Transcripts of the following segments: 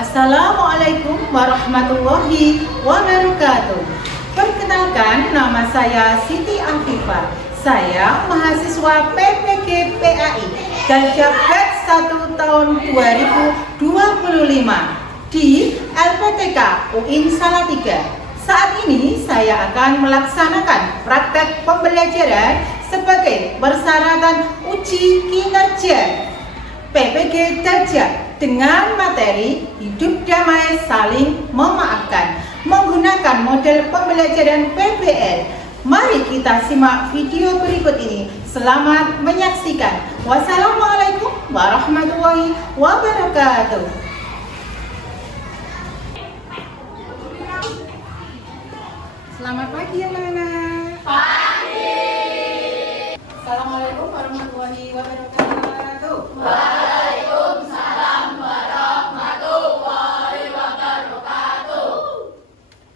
Assalamualaikum warahmatullahi wabarakatuh. Perkenalkan, nama saya Siti Afifah. Saya mahasiswa PPG PAI Darjat Batch 1 tahun 2025 di LPTK UIN Salatiga. Saat ini saya akan melaksanakan praktek pembelajaran sebagai persyaratan uji kinerja PPG Darjat dengan materi hidup damai saling memaafkan menggunakan model pembelajaran PBL. Mari kita simak video berikut ini. Selamat menyaksikan. Wassalamualaikum warahmatullahi wabarakatuh. Selamat pagi anak-anak. Pagi. Assalamualaikum warahmatullahi wabarakatuh. Waalaikumsalam warahmatullahi wabarakatuh.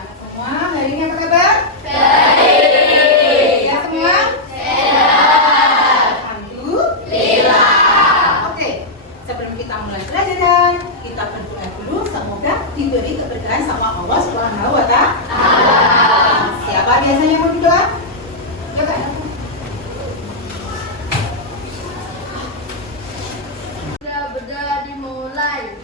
Semua hari ini apa kabar? Baik. Ya semua? Sehat. Alhamdulillah. Oke, sebelum kita mulai pelajaran, kita berdoa dulu. Semoga diberi keberkahan sama Allah Subhanahu wa Ta'ala. Siapa biasanya mau berdoa? Coba. Sudah dimulai.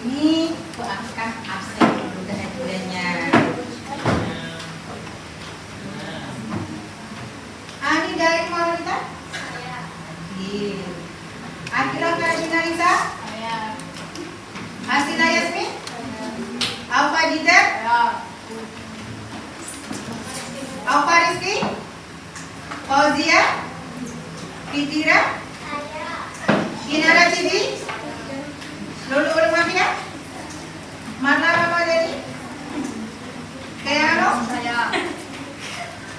Ini doakan absen dulu kehadirannya. Ani dari mana kita? Saya. Akira Karina Risa? Saya. Hasina Yasmin? Alfa Dita? Alfa Rizky? Fauzia? Fitira? Inara Cibi? Lulu Ulum Mafia? Marna Ramadhani? Kayano? Saya.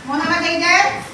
Muhammad Hidayat?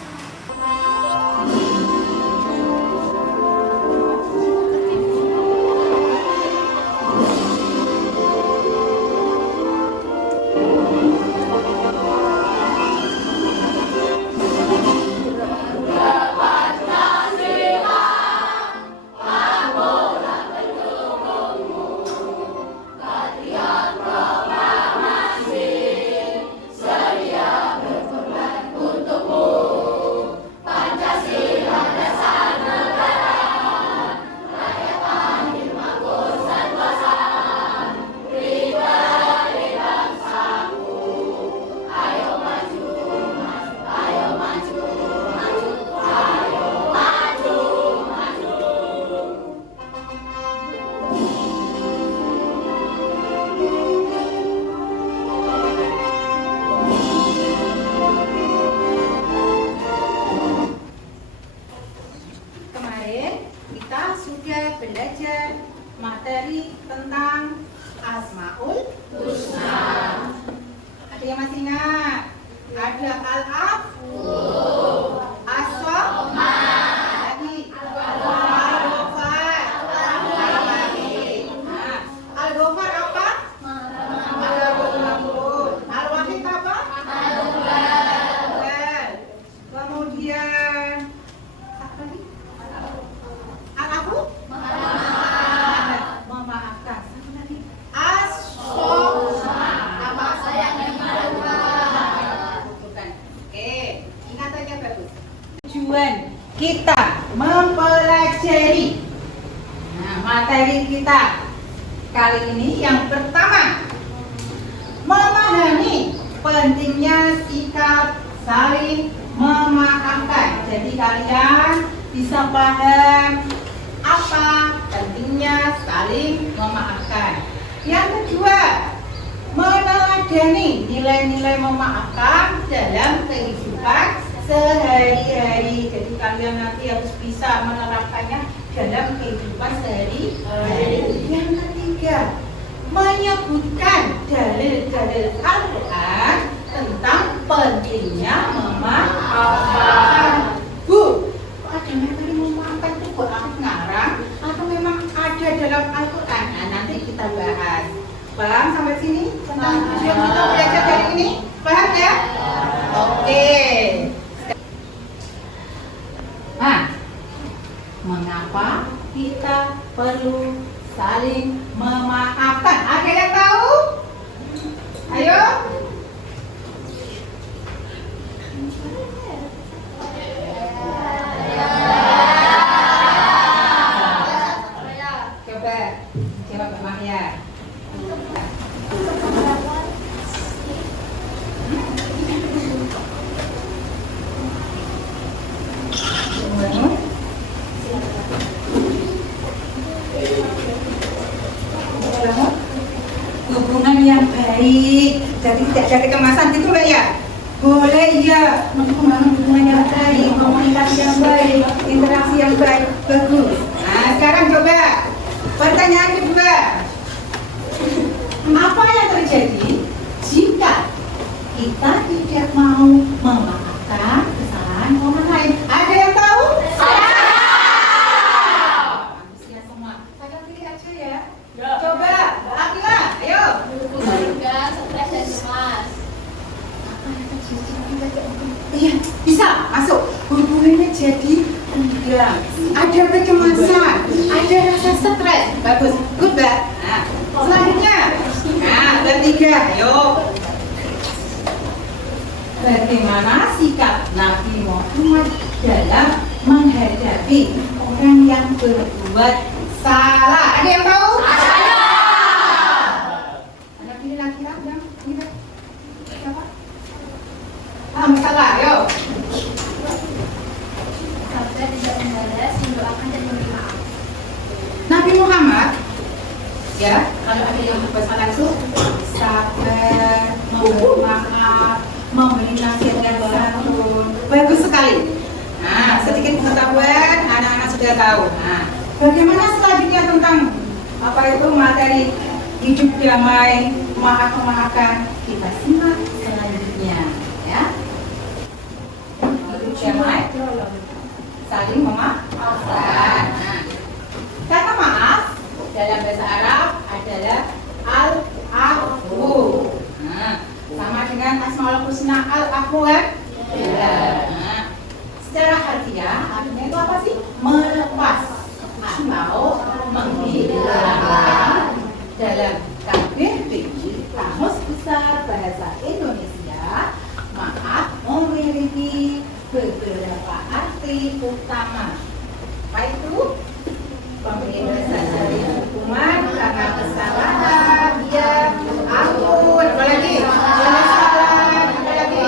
Kemarin kita sudah belajar materi tentang Asmaul Husna. Ada yang masih ingat? Ada Al-Afu, As-Somad, lagi Al-Ghafar, Al-Wahid. Nah, Al-Ghafar apa? Al-Ghafur. Al-Wahid apa? Al-Ghafur. Kemudian apa lagi? Al-Afu? Memaafkan. Satu lagi. As-Somad. Apa? Bukan. Oke, ingat aja bagus. Tujuan kita mempelajari materi kita kali ini yang pertama, memahami pentingnya sikap saling memaafkan. Jadi kalian bisa paham apa pentingnya saling memaafkan. Yang kedua, meneladani nilai-nilai memaafkan dalam kehidupan sehari-hari. Jadi kalian nanti harus bisa menerapkannya dalam kehidupan sehari-hari. Yang ketiga, menyebutkan dalil-dalil Al-Quran tentang pentingnya memaafkan. Bu, ada materi memaafkan itu buat aku ngarang atau memang ada dalam Al-Quran? Nah, nanti kita bahas. Paham sampai sini tentang yang kita belajar dari ini? Paham ya? Oke. Nah, mengapa kita perlu saling memaafkan? Ada yang tahu? Ayo. Coba Mbak Mahya. Hubungan yang baik, jadi tidak jadi kemasan gitu Mbak ya? Boleh ya, membangun hubungan yang baik, komunikasi yang baik, interaksi yang baik, bagus. Nah sekarang coba pertanyaan kedua, apa yang terjadi jika kita tidak mau memaafkan kesalahan orang lain? Ada yang tahu? Manusia semua. Saya pilih aja ya. Coba, Mbak Akila, ayo. Sehingga stres dan cemas. Iya, bisa masuk. Hubungannya jadi hilang. Ada kecemasan, ada rasa stres. Bagus, good Mbak. Nah, selanjutnya. Nah, ketiga, yuk. Bagaimana sikap Nabi Muhammad dalam menghadapi orang yang berbuat salah? Ada yang tahu? Ada pilih laki-laki yang ini siapa? Salah, yuk. Sabda tidak membalas, mendoakan dan memberi maaf. Nabi Muhammad, ya, kalau ada yang berbuat salah itu sabar, memberi maaf, memberi nasihat yang santun. Bagus sekali. Nah, sedikit pengetahuan, anak-anak sudah tahu. Nah, bagaimana selanjutnya tentang apa itu materi hidup damai, memaafkan? Kita simak selanjutnya, ya. Hidup damai, saling memaafkan. Nah, kata maaf dalam bahasa Arab adalah al-afwu. Nah, sama dengan Asmaul Husna al-afwu kan? Nah, secara harfiah artinya itu apa sih? Melepas atau menghilangkan. Dalam KBBI Kamus Besar Bahasa Indonesia, maaf memiliki beberapa arti utama. Apa itu? Pembebasan dari hukuman karena kesalahan, ya, ampun, apalagi penyesalan, apalagi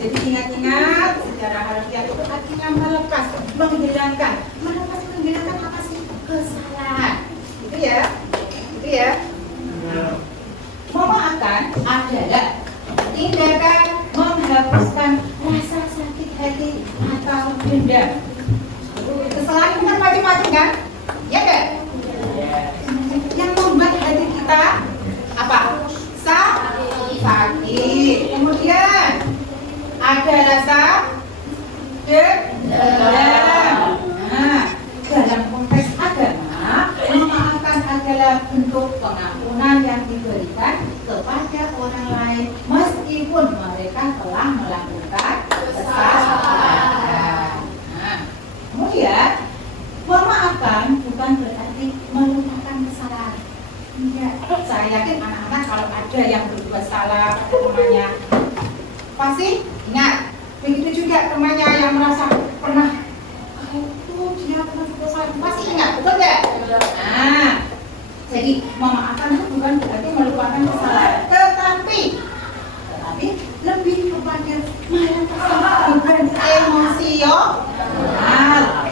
jadi ingat-ingat secara harfiah itu artinya melepas, menghilangkan. Menghilangkan apa sih? Kesalahan. Itu ya, itu ya. Memaafkan adalah tindakan menghapuskan rasa sakit hati atau dendam. Kesalahan itu kan macam-macam kan? Ya kan? Yang membuat hati kita apa? Sakit. Kemudian ada rasa dendam. Nah, dalam konteks agama, memaafkan adalah bentuk pengampunan yang diberikan kepada orang lain meskipun mereka telah melakukan kesalahan. Nah, kemudian memaafkan bukan berarti melupakan kesalahan. Enggak. Saya yakin anak-anak kalau ada yang berbuat salah pada temannya, pasti ingat. Begitu juga temannya yang merasa pernah dia pernah berbuat salah, pasti ingat, betul nggak? Nah, Jadi memaafkan itu bukan berarti melupakan kesalahan, tetapi lebih kepada melepaskan beban emosional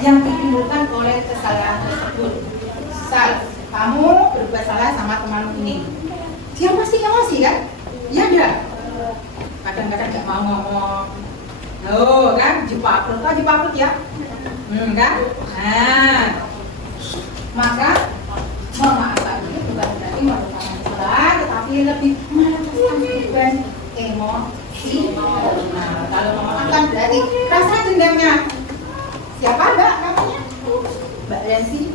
yang ditimbulkan oleh kesalahan tersebut. Misal, kamu berbuat salah sama temanmu ini, dia masih emosi kan? Iya enggak? Kadang-kadang nggak mau ngomong, loh kan? Jipakrut ya, kan? Nah, maka memaafkan itu bukan berarti melupakan kesalahan, tetapi lebih melepaskan beban emosi. Nah, kalau memaafkan berarti rasa dendamnya siapa mbak namanya? Mbak Lensi.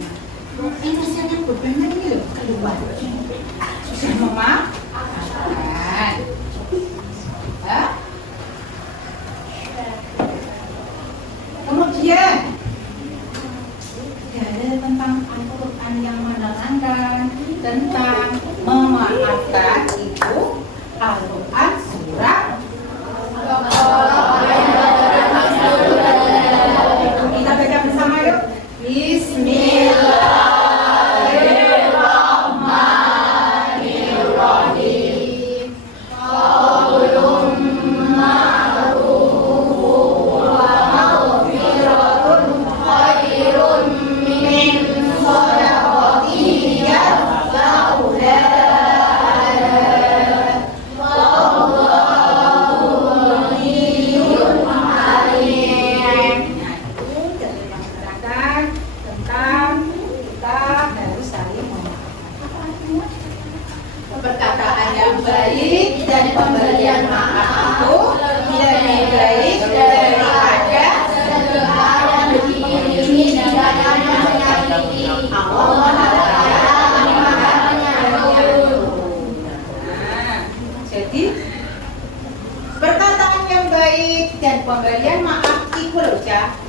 Emosinya bebannya ini loh keluar. Sudah memaafkan. Kemudian dalil tentang Al-Quran yang menerangkan tentang memaafkan itu Al-Quran surat kita baca bersama yuk. Bismillahirrahmanirrahim. Perkataan yang baik dan pemberian maaf itu lebih baik daripada sedekah yang diiringi dengan yang menyakiti. Jadi perkataan yang baik dan pemberian maaf itu loh ya,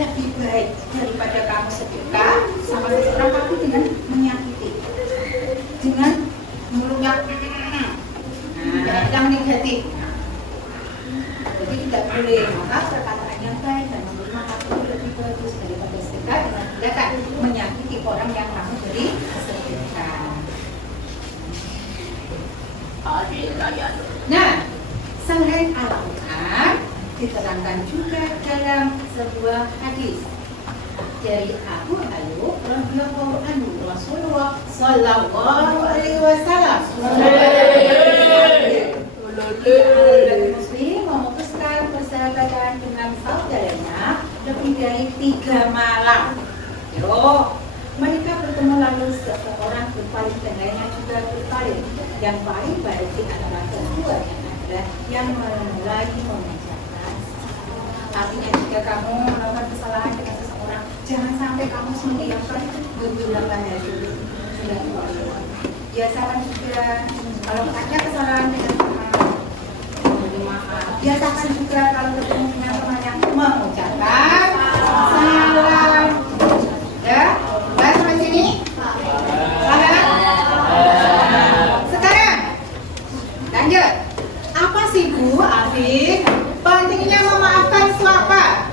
lebih baik daripada kamu sedekah sama seseorang tapi dengan menyakiti, dengan mulutnya yang negatif. Jadi tidak boleh. Maka perkataan yang baik dan memberi maaf itu lebih bagus daripada sedekah dengan tindakan menyakiti orang yang kamu beri sedekah. Nah, selain Al-Quran diterangkan juga dalam sebuah hadis dari Abu Ayyub radhiyallahu anhu, Rasulullah sallallahu alaihi wasallam Muslim memutuskan persahabatan dengan saudaranya lebih dari 3 malam. Yo, mereka bertemu lalu seorang berpaling dan lainnya juga berpaling. Yang paling baik di antara keduanya adalah yang mulai mengucapkan. Artinya jika kamu melakukan kesalahan dengan seseorang, jangan sampai kamu mendiamkan berulang dulu. Biasakan juga kalau ada kesalahan dengan teman, biasakan juga kalau ketemu dengan teman yang mengucapkan salam. Ya, bahas sampai sini. Salam. Sekarang lanjut. Apa sih Bu Afif pentingnya memaafkan siapa?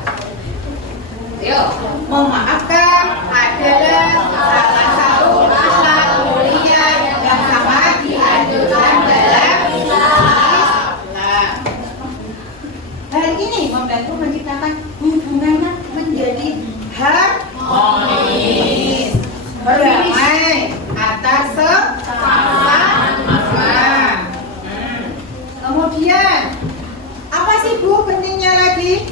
Yuk, memaafkan adalah salah satu akhlak mulia yang sangat dianjurkan dalam Islam. Hal ini membantu menciptakan hubungan menjadi harmonis, berdamai antar sesama. Kemudian, apa sih Bu pentingnya lagi?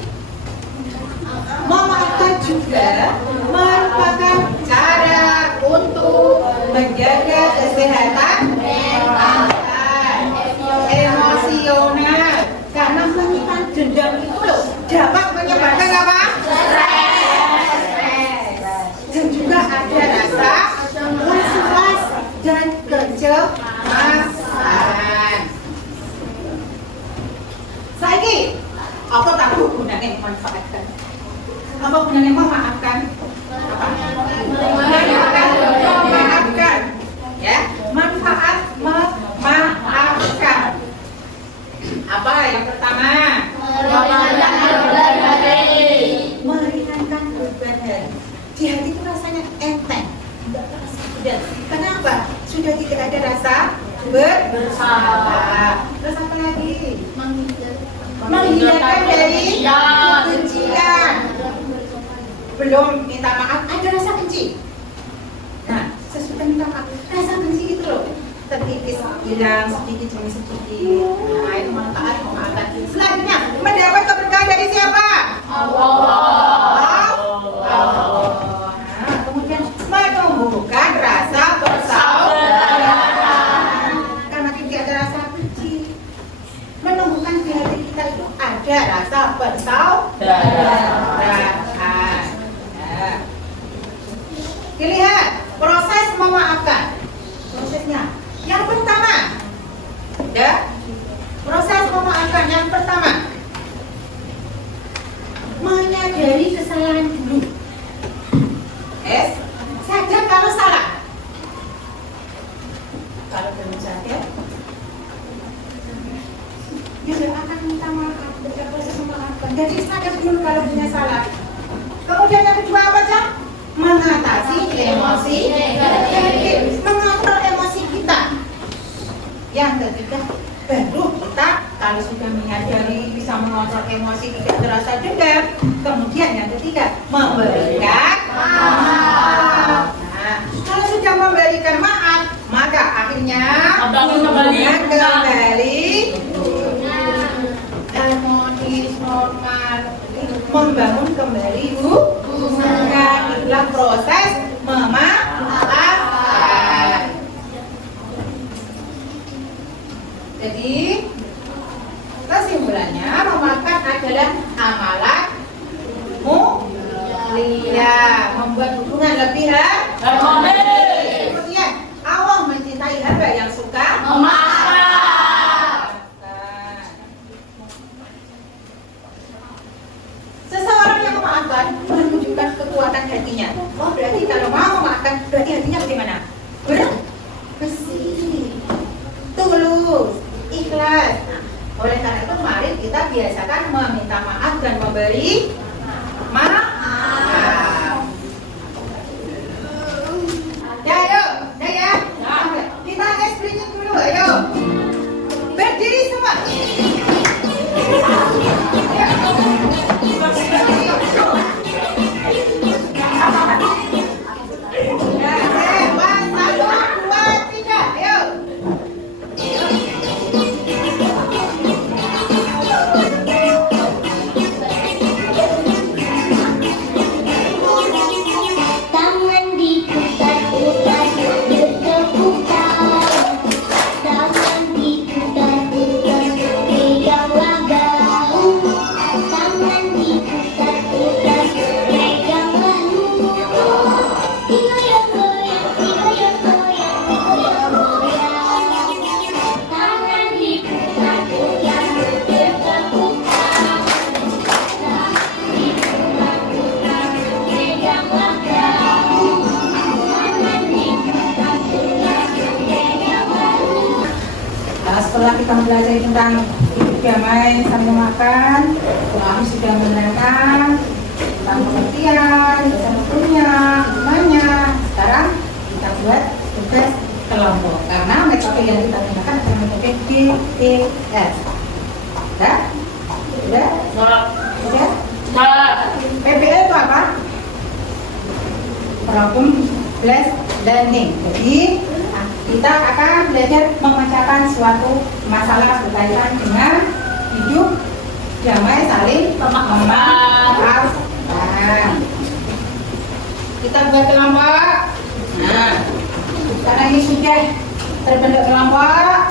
Memaafkan juga merupakan cara untuk menjaga kesehatan mental, emosional. Karena menyimpan dendam itu loh dapat menyebabkan apa? Stres. Dan juga ada rasa was-was dan kecemasan. Saiki, apa tahu gunanya memanfaatkan? Apa gunanya memaafkan? Apa? Memaafkan. Ya, manfaat memaafkan. Apa yang pertama? Meringankan beban hati. Di hati itu rasanya enteng, tidak terasa berat. Kenapa? bersalah. Terus apa lagi? Menghindarkan dari kebencian. Belum minta maaf, ada rasa benci. Nah, sesudah minta maaf, rasa benci itu loh tertipis, hilang sedikit demi sedikit. Nah, itu manfaat memaafkan. Selanjutnya, mendapat keberkahan dari siapa? Allah. Nah, kemudian menumbuhkan rasa persaudaraan. Karena tidak ada rasa benci, menumbuhkan di hati kita itu ada rasa persaudaraan. Nah, dilihat proses memaafkan. Prosesnya yang pertama, ya, proses memaafkan yang pertama, menyadari kesalahan dulu. Sadar kalau salah. Kalau belum sadar, dia tidak akan minta maaf, tidak proses memaafkan. Jadi sadar dulu kalau punya salah. Kemudian yang kedua apa, Cak? Mengatasi emosi negatif, mengontrol emosi kita. Yang ketiga, baru kita kalau sudah menyadari bisa mengontrol emosi tidak terasa dendam. Kemudian yang ketiga, memberikan maaf. Nah, kalau sudah memberikan maaf, maka akhirnya kembali harmonis, normal, membangun kembali hubungan. Itulah proses memaafkan. Jadi kesimpulannya, memaafkan adalah amalan mulia, membuat hubungan lebih harmonis. Kemudian Allah mencintai hamba yang suka memaafkan. Seseorang yang memaafkan menunjukkan kekuatan hatinya. Oh, berarti kalau mau memaafkan, berarti hatinya bagaimana? Bersih, tulus, ikhlas. Nah, oleh karena itu kemarin kita biasakan meminta maaf dan memberi maaf. Ya, ayo, ya. Kita explain dulu, ayo. Berdiri semua. Setelah kita mempelajari tentang hidup damai sambil makan, kami sudah menerangkan tentang pengertian, dasar hukumnya, hukumannya. Sekarang kita buat tugas kelompok karena metode yang kita gunakan adalah metode DPS. Sudah? Sudah? Sudah? PPL itu apa? Problem Based Learning. Jadi kita akan belajar memecahkan suatu masalah berkaitan dengan hidup damai saling memaafkan. Kita buat kelompok. Nah, karena ini sudah terbentuk kelompok,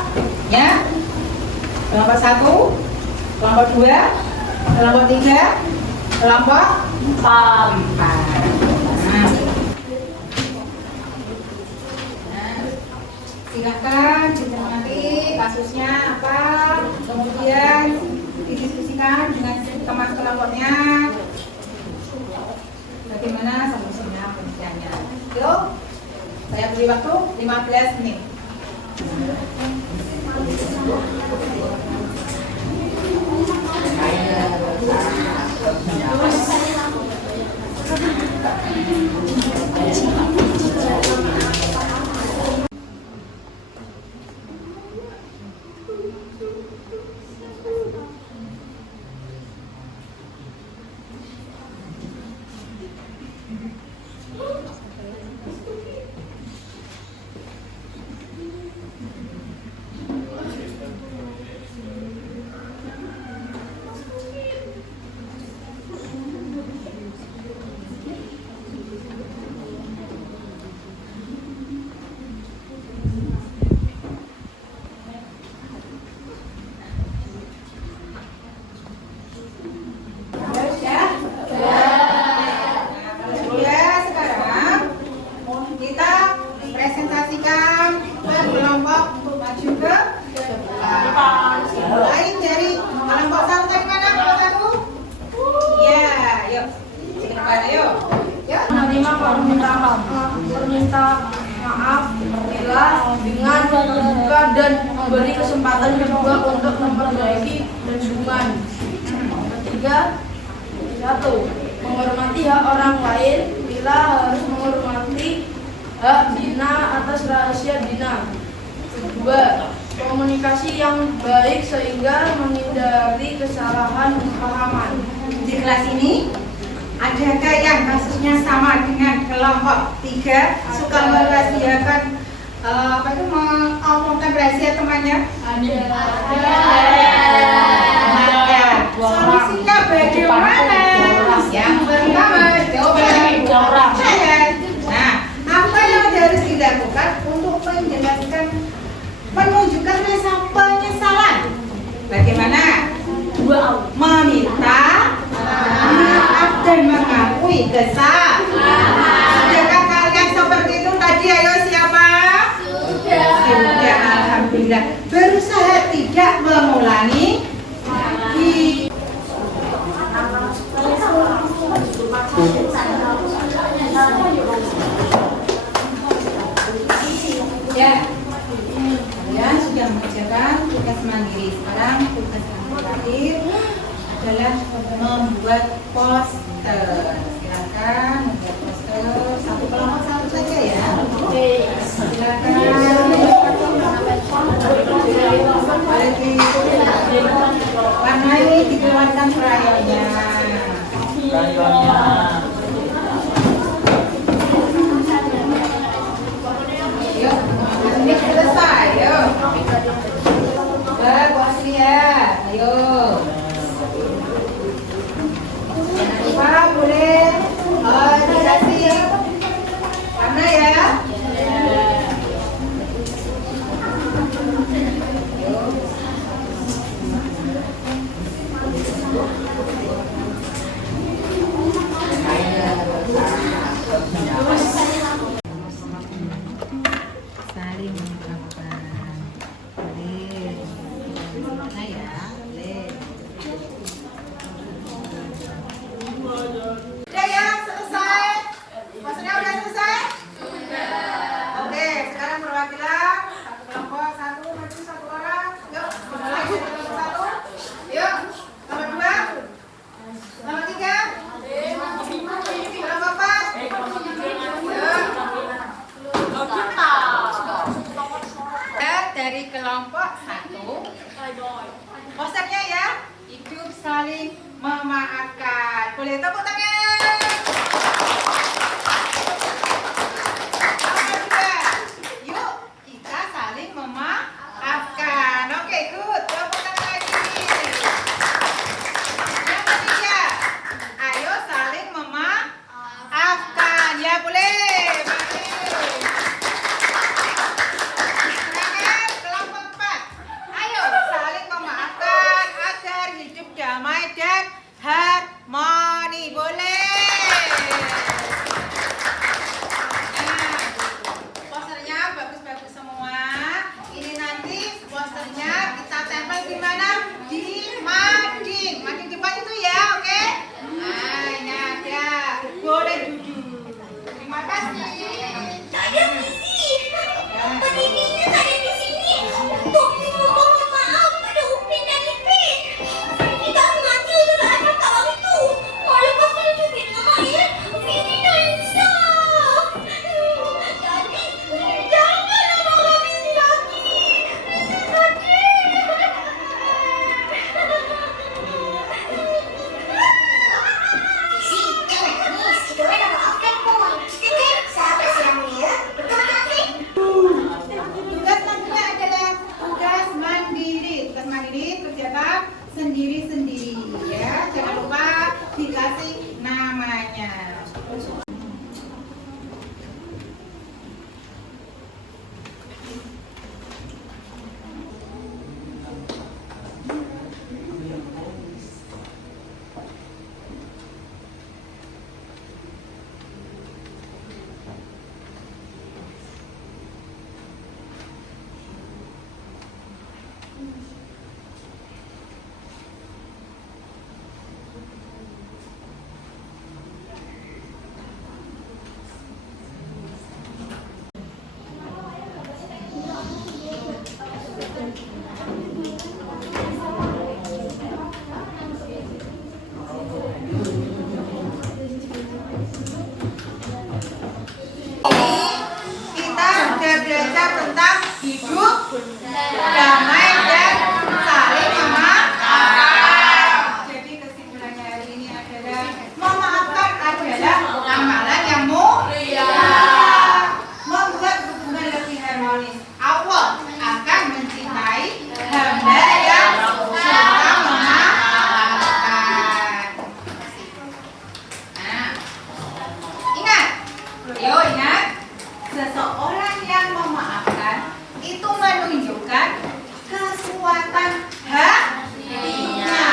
ya. Kelompok 1, kelompok 2, kelompok 3, kelompok 4. Silakan dicermati kasusnya apa, kemudian didiskusikan dengan teman kelompoknya bagaimana solusinya, penelitiannya. Yuk, saya beri waktu 15 menit. meminta maaf bila dengan membuka dan memberi kesempatan kedua untuk memperbaiki hubungan. Ketiga, satu, menghormati hak orang lain bila harus menghormati hak Dina atas rahasia Dina. Kedua, komunikasi yang baik sehingga menghindari kesalahan pahaman. Di kelas ini adakah yang kasusnya sama dengan kelompok 3 suka merahasiakan mengomongkan rahasia temannya? Ada. Solusinya bagaimana? Yang pertama, jawaban saya. Nah, apa yang harus dilakukan untuk menjelaskan, menunjukkan rasa penyesalan? Bagaimana? Meminta maaf dan mengakui kesalahan. Sudahkah kalian seperti itu tadi? Ayo siapa? Sudah, alhamdulillah. Berusaha tidak mengulangi lagi. Ya, kalian sudah mengerjakan tugas mandiri. Sekarang tugas yang terakhir adalah membuat poster. Silakan membuat poster satu kelompok satu saja ya. Silakan. Warna ini dikeluarkan krayonnya. Yuk, ini selesai. Yuk. Buat sini ya. Ayo. Jangan lupa boleh dikasih warna ya. Saling mengucapkan. Boleh. Mana ya? Boleh. Udah ya, selesai. Maksudnya udah selesai? Sudah. Oke, sekarang perwakilan satu kelompok, satu maju satu orang. Yuk, lagi kelompok satu. Yuk, nomor 2, nomor 3, nomor 4. Dari kelompok 1, posternya ya, hidup saling memaafkan. Boleh tepuk tangan. Nomor 2, yuk kita saling memaafkan. Oke, good. Tepuk tangan lagi. Nomor 3, ayo saling memaafkan. Ya boleh. Damai dan harmoni. Boleh. Nah, posternya bagus-bagus semua. Ini nanti posternya kita tempel di mana? Di mading. Mading depan itu ya, oke? Nah, ini ada. Boleh duduk. Terima kasih. Ada misi. Penelitinya tadi di sini. Untuk mohon maaf pada Upin dan Ipin. Kita mati untuk anak kawan itu. Mau lepas menunjukin nama ya. Ini dan Lisa. Jadi jangan nama kami ini lagi. Sisi, jangan nangis. Kita udah maafkan kok. Kita kan sahabat selamanya. Betul kan, Ipin? Tugas selanjutnya adalah tugas mandiri. Tugas mandiri kerjakan sendiri-sendiri ya. Jangan lupa dikasih namanya. adalah amalan yang mulia. Membuat hubungan lebih harmonis. Allah akan mencintai hamba yang suka memaafkan. Nah, ingat, ingat, seseorang yang memaafkan itu menunjukkan kekuatan hatinya.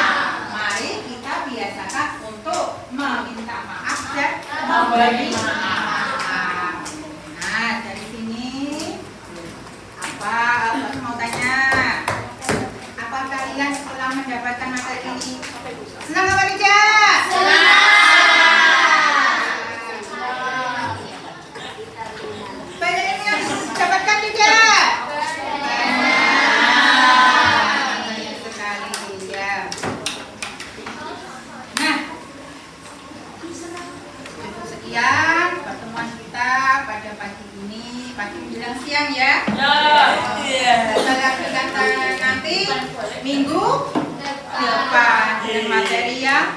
Mari kita biasakan untuk meminta maaf dan memberi maaf. Nah, dari sini apa mau tanya? Apa kalian setelah mendapatkan materi ini senang apa tidak? Banyak yang dapatkan tidak? Banyak sekali ya. Nah, cukup sekian pertemuan kita pada pagi ini. Pagi menjelang siang ya. Kita nanti minggu depan dengan materi yang